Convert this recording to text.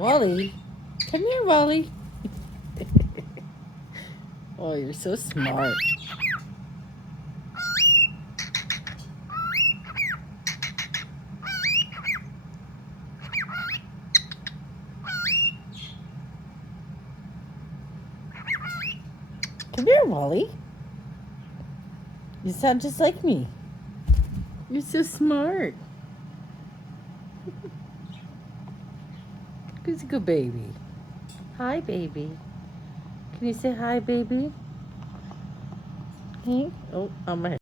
Wally, come here, Wally. Oh, you're so smart. Come here, Wally. You sound just like me. You're so smart. Who's a good baby? Hi, baby. Can you say hi, baby? Hey? Oh, on my